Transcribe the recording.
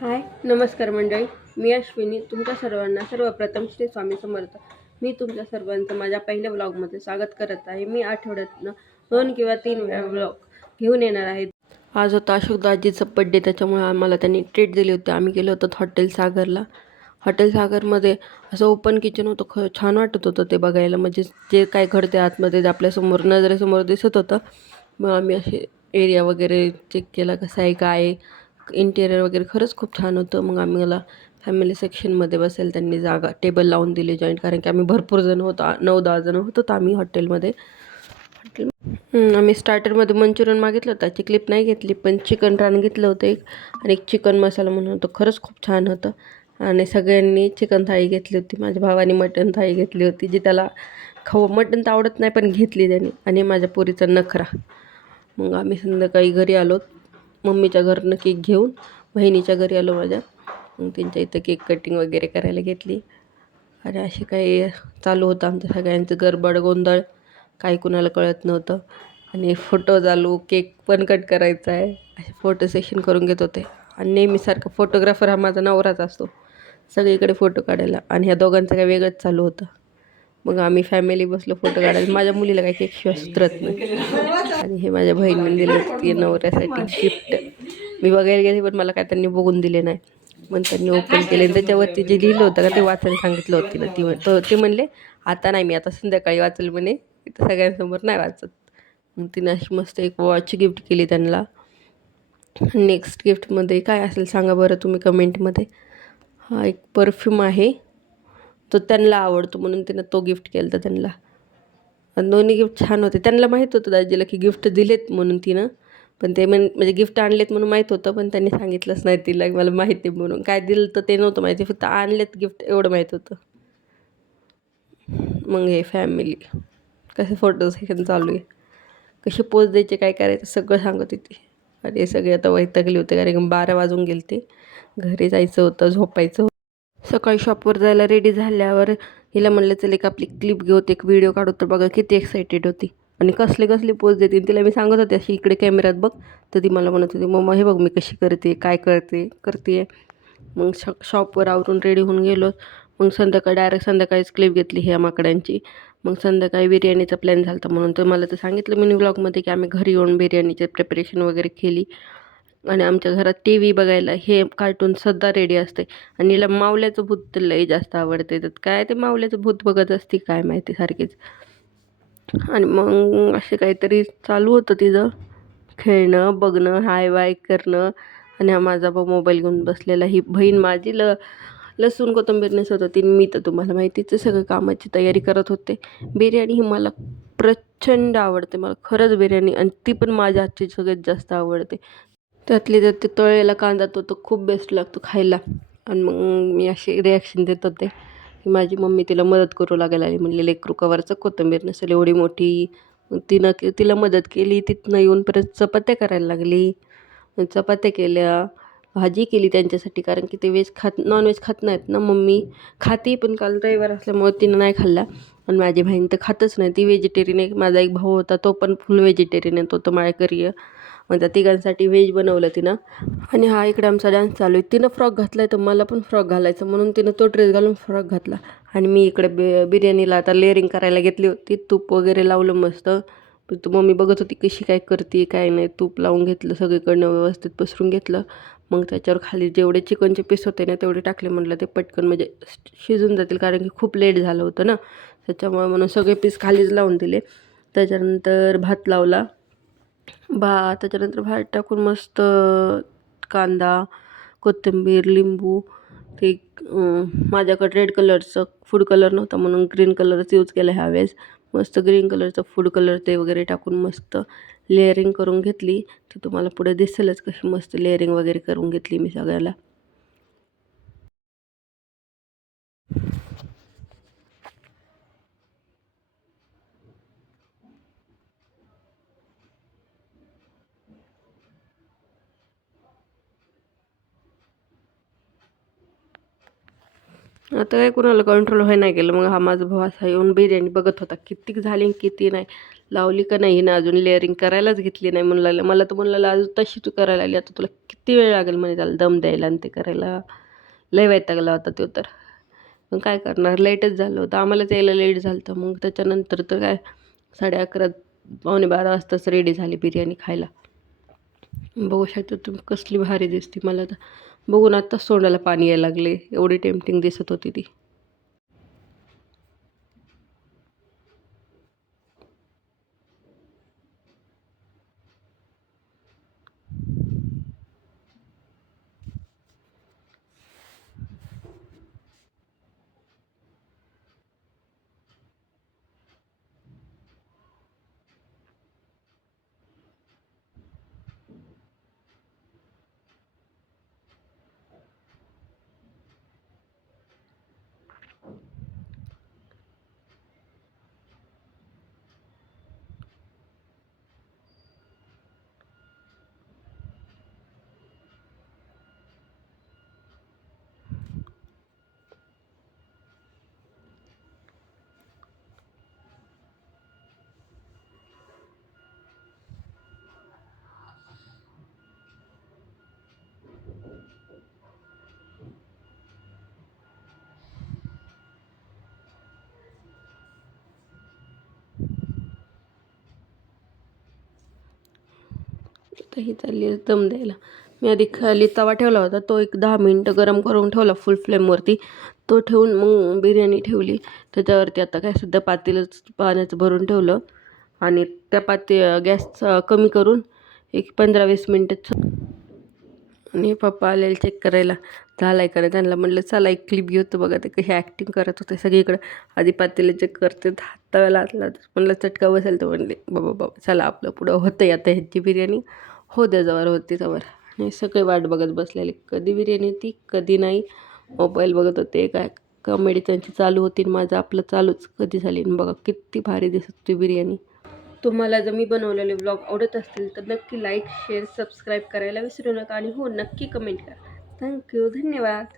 हाय, नमस्कार मंडळी. मी अश्विनी. तुमच्या सर्वांना सर्वप्रथम श्री स्वामी समर्थ. मी तुमच्या सर्वांचं माझ्या पहिल्या व्लॉगमध्ये स्वागत करत आहे. मी आठवड्यातनं 2 किंवा 3 वेळा व्लॉग घेऊन येणार आहे. आज होता अशोक दाजीचा बड्डे, त्याच्यामुळे आम्हाला त्यांनी ट्रीट दिली होती. आम्ही गेलो होतो हॉटेल सागरला. हॉटेल सागरमध्ये असं ओपन किचन होतं. छान वाटत होतं ते बघायला. म्हणजे जे काय घडते आतमध्ये आपल्यासमोर नजरेसमोर दिसत होतं. मग आम्ही असे एरिया वगैरे चेक केला, कसं आहे काय आहे. इंटेरियर वगैरे खरंच खूप छान होतं. मग आम्हाला फॅमिली सेक्शनमध्ये बसायला त्यांनी जागा टेबल लावून दिली जॉईंट, कारण की आम्ही भरपूर जण होतो, 9-10 जण होतो. तर आम्ही हॉटेल आम्ही स्टार्टरमध्ये मंचुरियन मागितलं होतं. त्याची क्लिप नाही घेतली, पण चिकन रान घेतलं होतं एक, आणि एक चिकन मसाला म्हणून होतं. खरंच खूप छान होतं. आणि सगळ्यांनी चिकन थाळी घेतली होती. माझ्या भावाने मटण थाळी घेतली होती, जी त्याला मटण तर आवडत नाही, पण घेतली त्यांनी. आणि माझ्या पोरीचा नखरा. मग आम्ही संध्याकाळी घरी आलो. मम्मीच्या घरनं केक घेऊन बहिणीच्या घरी आलो माझ्या. मग त्यांच्या इथं केक कटिंग वगैरे करायला घेतली. आणि असे काही चालू होतं आमचं सगळ्यांचं गडबड गोंधळ. काही कुणाला कळत नव्हतं. आणि फोटो चालू, केक पण कट करायचा आहे, असे फोटो सेशन करून घेत होते. आणि नेहमीसारखं फोटोग्राफर हा माझा नवराच असतो सगळीकडे फोटो काढायला. आणि ह्या दोघांचं काही वेगळंच चालू होतं. मग आम्ही फॅमिली बसलो फोटो काढायला. माझ्या मुलीला काही केक शास्त्रत नाही. आणि हे माझ्या बहिणीने दिलं ती नवऱ्यासाठी गिफ्ट. मी बघायला गेले, पण मला काय त्यांनी बघून दिले नाही. मग त्यांनी ओपन केले. त्याच्यावरती जे लिहिलं होतं का ते वाचायला सांगितलं होतं ना. ते म्हणले आता नाही, मी आता संध्याकाळी वाचेल म्हणे, इथं सगळ्यांसमोर नाही वाचत. मग तिने अशी मस्त एक वॉच गिफ्ट केली त्यांना. नेक्स्ट गिफ्टमध्ये काय असेल सांगा बरं तुम्ही कमेंटमध्ये. हा एक परफ्यूम आहे, तो त्यांना आवडतो म्हणून तिनं तो गिफ्ट केला होता त्यांना. आणि दोन्ही गिफ्ट छान होते. त्यांना माहीत होतं दाजीला की गिफ्ट दिलेत म्हणून तिनं, पण ते म्हणजे गिफ्ट आणलेत म्हणून माहीत होतं, पण त्यांनी सांगितलंच नाही तिला की मला माहिती आहे म्हणून. काय दिलं तर ते नव्हतं माहिती, फक्त आणलेत गिफ्ट एवढं माहीत होतं. मग हे फॅमिली कसे फोटोज हे चालू आहे, कसे पोज द्यायचे, काय करायचं सगळं सांगत होती. आणि हे सगळे आता वैतागले होते, कारण 12 वाजून गेले ते. घरी जायचं होतं, झोपायचं होतं. सकाळी शॉपवर जायला रेडी झाल्यावर हिला म्हणलं चल एक आपली क्लिप घेऊ, एक व्हिडिओ काढू. तर बघा किती एक्सायटेड होती. आणि कसले कसले पोज देते. तिला मी सांगत होते अशी इकडे कॅमेऱ्यात बघ, तर ती मला म्हणत होती मम्मा हे बघ मी कशी करते, काय करते. मग शॉपवर आवरून रेडी होऊन गेलो. मग डायरेक्ट संध्याकाळीच क्लिप घेतली ह्या माकडांची. मग संध्याकाळी बिर्याणीचा प्लॅन झाला होता, म्हणून तर मला तर सांगितलं मिनी व्लॉगमध्ये की आम्ही घरी येऊन बिर्याणीचे प्रिपरेशन वगैरे केली. आणि आमच्या घरात टी व्ही बघायला हे कार्टून सध्या रेडी असते. आणि हिला मावल्याचं भूत तर लई जास्त आवडते. तर काय ते मावल्याचं भूत बघत असते काय माहिती सारखीच. आणि मग असे काहीतरी चालू होतं तिचं, खेळणं, बघणं, हाय वाय करणं. आणि हा माझा भाऊ मोबाईल घेऊन बसलेला. ही बहीण माझी लसूण कोथिंबीर नेसत होती. मी तर तुम्हाला माहितीच आहे सगळं कामाची तयारी करत होते. बिर्याणी ही मला प्रचंड आवडते. मला खरंच बिर्याणी, आणि ती पण माझ्या हातची सगळ्यात जास्त आवडते. त्यातली त्यात ते तळलेला कांदा तो खूप बेस्ट लागतो खायला. आणि मग मी अशी रिॲक्शन देत होते की माझी मम्मी तिला मदत करू लागायला आली. म्हणले लेकरू कवरचं कोथिंबीर नसेल एवढी मोठी. मग तिला मदत केली. तिथनं येऊन परत चपात्या करायला लागली. चपात्या केल्या, भाजी केली त्यांच्यासाठी, कारण की ते नॉनव्हेज खात नाहीत ना. मम्मी खाती, पण काल रविवार असल्यामुळे तिनं नाही खाल्ला. आणि माझी बहीण तर खातच नाही, ती व्हेजिटेरियन आहे. माझा एक भाऊ होता, तो पण फुल व्हेजिटेरियन आहे, तो तर माळकरी आहे. मग त्या तिघांसाठी व्हेज बनवलं तिनं. आणि हा इकडे आमचा डान्स चालू आहे. तिनं फ्रॉक घातला आहे, तर मला पण फ्रॉक घालायचं म्हणून तिनं तो ड्रेस घालून फ्रॉक घातला. आणि मी इकडे बिर्याणीला आता लेअरिंग करायला घेतली होती. तूप वगैरे लावलं मस्त. तू मम्मी बघत होती कशी काय करते काय नाही. तूप लावून घेतलं, सगळीकडनं व्यवस्थित पसरून घेतलं. मग त्याच्यावर खाली जेवढे चिकनचे पीस होते ना तेवढे टाकले. म्हटलं ते पटकन म्हणजे शिजून जातील, कारण की खूप लेट झालं होतं ना त्याच्यामुळे, म्हणून सगळे पीस खालीच लावून दिले. त्याच्यानंतर भात लावला. त्याच्यानंतर भात टाकून मस्त कांदा, कोथिंबीर, लिंबू, ते माझ्याकडे रेड कलरचं फूड कलर नव्हता म्हणून ग्रीन कलरच यूज केला ह्यावेळेस. मस्त ग्रीन कलरचं फूड कलर ते वगैरे टाकून मस्त लेअरिंग करून घेतली. तर तुम्हाला पुढे दिसेलच कशी मस्त लेअरिंग वगैरे करून घेतली मी सगळ्याला. आता काय कुणाला कंट्रोल व्हाय नाही गेलं. मग हा माझा भाऊ असा येऊन बिर्याणी बघत होता किती झाली किती नाही. लावली का नाही ना अजून लेअरिंग करायलाच घेतली नाही म्हणून लागलं. मला तर म्हणलं लागलं अजून तशी तू करायला लागली आता तुला किती वेळ लागेल म्हणे त्याला दम द्यायला आणि ते करायला. लय वैतागला होता तो तर. मग काय करणार लेटच झालं होतं आम्हालाच यायला लेट झालं होतं. मग त्याच्यानंतर तर काय 11:30 पावणे 12 वाजताच रेडी झाली बिर्याणी खायला. बघू शकता तुम्ही कसली भारी दिसते मला तर. बघून आत्ताच तोंडाला पाणी यायला लागले एवढी टेम्पटिंग दिसत होती ती. आता ही चालली आहे दम द्यायला. मी आधी खाली तवा ठेवला होता तो एक 10 मिनटं गरम करून ठेवला फुल फ्लेमवरती. तो ठेवून मग बिर्याणी ठेवली. त्याच्यावरती आता काय सुद्धा पातेलंच पाण्याचं भरून ठेवलं आणि त्या गॅस कमी करून एक 15-20 मिनटं. आणि पप्पा आलेले चेक करायला झाला आहे का नाही. त्यांना म्हटलं चला एक क्लिप घेऊ तर बघा ते कशी ॲक्टिंग करत होते सगळीकडं. आधी पातेले चेक करते हाताला हातला म्हणलं चटका बसेल तर म्हणले बाबा बाबा चला आपलं पुढं होतं आहे आता ह्याची बिर्याणी हो द्या जवळ होती जवळ. आणि सगळे वाट बघत बसलेले कधी बिर्याणी होती कधी नाही. मोबाईल बघत होते काय कॉमेडी त्यांची चालू होती माझं आपलं चालूच कधी झाली. बघा किती भारी दिसत होती बिर्याणी. तुम्हाला जर मी बनवलेले व्लॉग आवडत असतील तर नक्की लाईक शेअर सबस्क्राईब करायला विसरू नका आणि हो नक्की कमेंट करा. थँक्यू धन्यवाद.